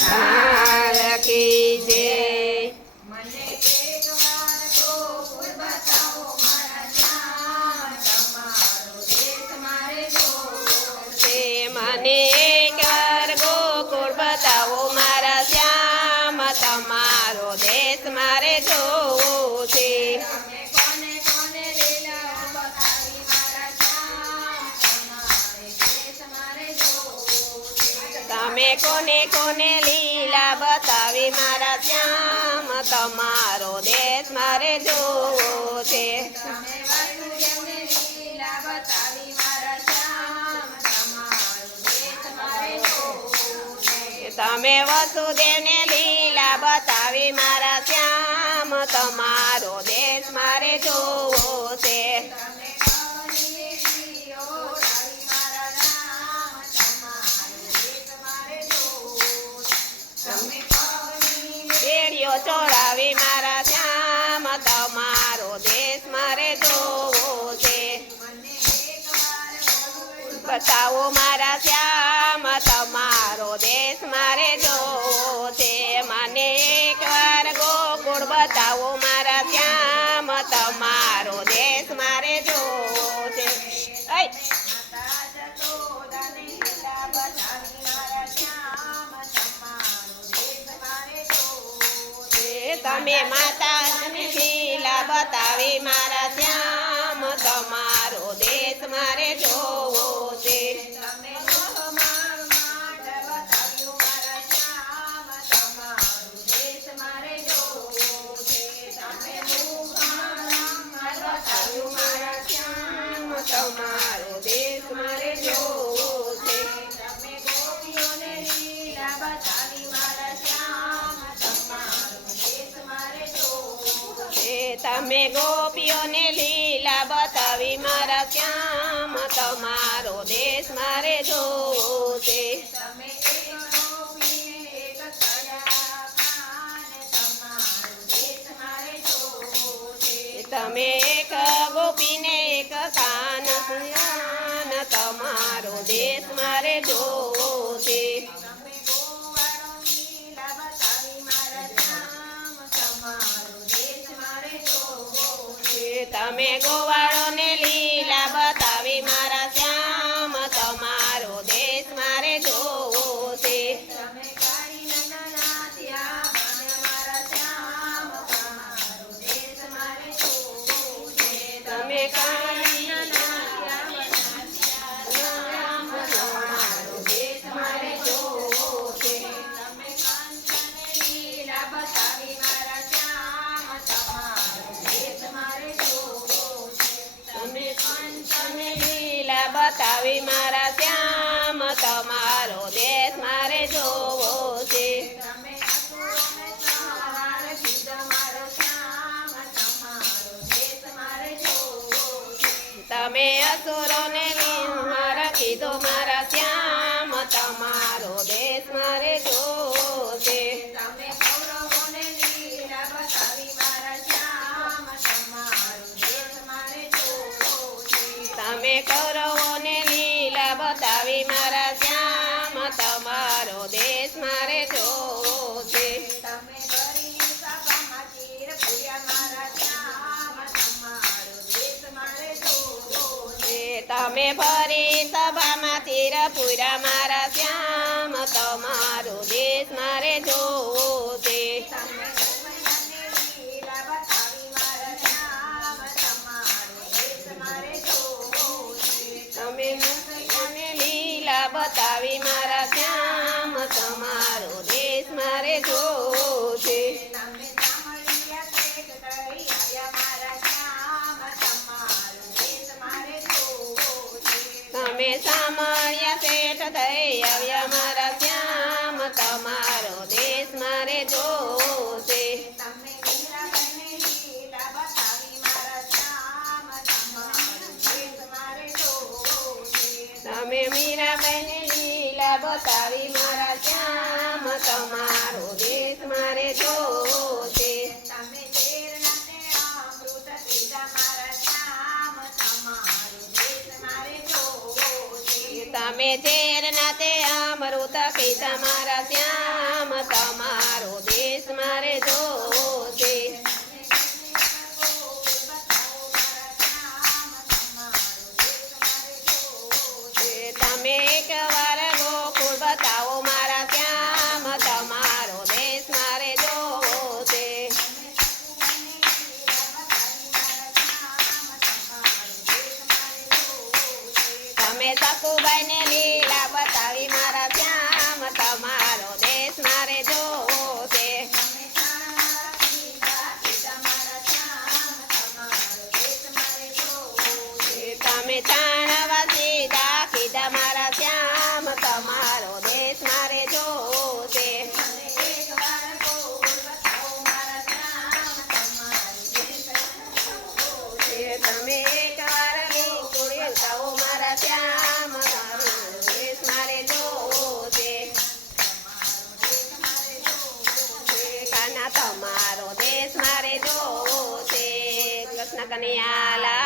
લાલ કી જય. મને એક વાર ગોકુળ બતાવો મારા શ્યામ, તમારો દેશ મારે જોવો છે. મને એકવાર ગોકુળ બતાવો મારા શ્યામ, તમારો દેશ મારે જોવો છે. તમે કોને કોને લીલાઓ બતાવી મારા શ્યામ, તમારે દેશ મારે જોવો છે. તમે કોને કોને લીલા બતાવી મારા શ્યામ, તમારો દેશ મારે જોવો છે. તમે વાસુદેવને લીલા બતાવી મારા શ્યામ, તમારો દેશ મારે જોવો છે. તમે વસુદેવને લીલા બતાવી મારા શ્યામ, તમારો દેશ મારે જોવો છે. તમે કવરીએ લીલીઓ ઓઢાડી મારા શ્યામ, તમારો દેશ મારે જોવો છે. તમે કવરીએ બેડીઓ ચોરાવી મારા શ્યામ, તમારો દેશ મારે જોવો છે. મને એકવાર ગોકુળ બતાવો મારા શ્યામ, તમારો દેશ મારે જોવો છે. મને એકવાર ગોકુળ બતાવો મારા શ્યામ, તમારો દેશ મારે જોવો છે. ऐ માતા જશોદાને લીલા બતાવી મારા શ્યામ, તમારો દેશ મારે જોવો છે. તમે માતાને લીલા બતાવી મારા શ્યામ, તમારો દેશ મારે જોવો છે. તમે ગોહમાળ માટ બતાવ્યું મારા શ્યામ, તમારો દેશ મારે જોવો છે. તમે મુખમાળ માટ બતાવ્યું મારા શ્યામ, તમારો દેશ મારે જોવો છે. તમે ગોપીઓને લીલા બતાવી મારા શ્યામ, તમારો દેશ મારે જોવો છે. તમે ગોપીઓને લીલા બતાવી મારા શ્યામ, તમારો દેશ મારે જોવો છે. તમે એક ગોપીને એક થયા કાન, તમારો દેશ મારે જોવો છે. તમે એક ગોપીને એક કાન સુયાન, તમારો દેશ મારે જોવો છે. તમે ગોવાળોની લીલા બતાવી મારા શ્યામ, તમારો દેશ મારે જોવો છે. તમે ગોવાળોને લીલા બતાવી મારા શ્યામ, તમારો દેશ મારે જોવો છે. તમે કાળી નંદના ત્યાં બને મારા શ્યામ, તમારો દેશ મારે જોવો છે. તમે કાળી નંદના ત્યાં બન્યા શ્યામ, તમારો દેશ મારે જોવો છે. તમે કાંચને લીલા બતાવી મારા શ્યામ, તમારો દેશ મારે જોવો છે. તમે કંચને લીલા બતાવી મારા શ્યામ, તમારો દેશ મારે જોવો છે. તમે અસુરોને સંહાર કીધો મારો શ્યામ, તમારો દેશ મારે જોવો છે. તમે અસુરોને વિહાર કીધો મારા શ્યામ, તમારો દેશ મારે જોવો છે. તમે કૌરવોને લીલા બતાવી મારા શ્યામ, તમારો દેશ મારે જોવો છે. તમે કૌરવોને લીલા બતાવી મારા શ્યામ, તમારો દેશ મારે જોવો છે. તમે ભરીની સભામાં ચીર પૂર્યા મારા શ્યામ, તમારો દેશ મારે જોવો છે. તમે ફરી સભામાં તીર પૂરા મારા શ્યામ, તમારો દેશ મારે જોવો છે. તમે ગોમૈયાને લીલા બતાવી મારા શ્યામ, તમારો દેશ મારે જોવો છે. તમે મને લીલા બતાવી મારા શ્યામ, તમારો દેશ મારે જોવો છે. તમે સાંભળ્યા શેઠ કરી આવ્યા મારા શ્યામ, તમારો દેશ મારે જોવો છે. તમે સામળ્યા શેઠ થઈ આવ્યા મારા શ્યામ, તમારો દેશ મારે જોવો છે. તમે મીરાબાઈને લીલા બતાવી મારા શ્યામ, તમારો દેશ મારે જોવો છે. તમે મીરાબાઈને લીલા બતાવી મારા શ્યામ, તમારો દેશ મારે જોવો છે. તમે ઝેરનાને અમૃત પીધા મારા શ્યામ, તમારો દેશ મારે જોવો છે. તમે ઝેર ના તે અમૃત પીધા મારા શ્યામ, તમારો દેશ મારે જોવો છે. તમે એકવાર ગોકુળ બતાવો મારા શ્યામ તમારો દેશ મારે જોવો છે. તમે સકુબાઈને લીલા બતાવી મારા શ્યામ તમારો દેશ મારે જોવો છે. તમે ચાણવા સીધા કીધા મારા શ્યામ તમારો દેશ મારે જોવો છે. તમે એકવાર ગોકુળ બતાવો મારા શ્યામ તમારો દેશ મારે જોવો છે. કાના તમારો દેશ મારે જોવો છે. કૃષ્ણ કનૈયા લાલ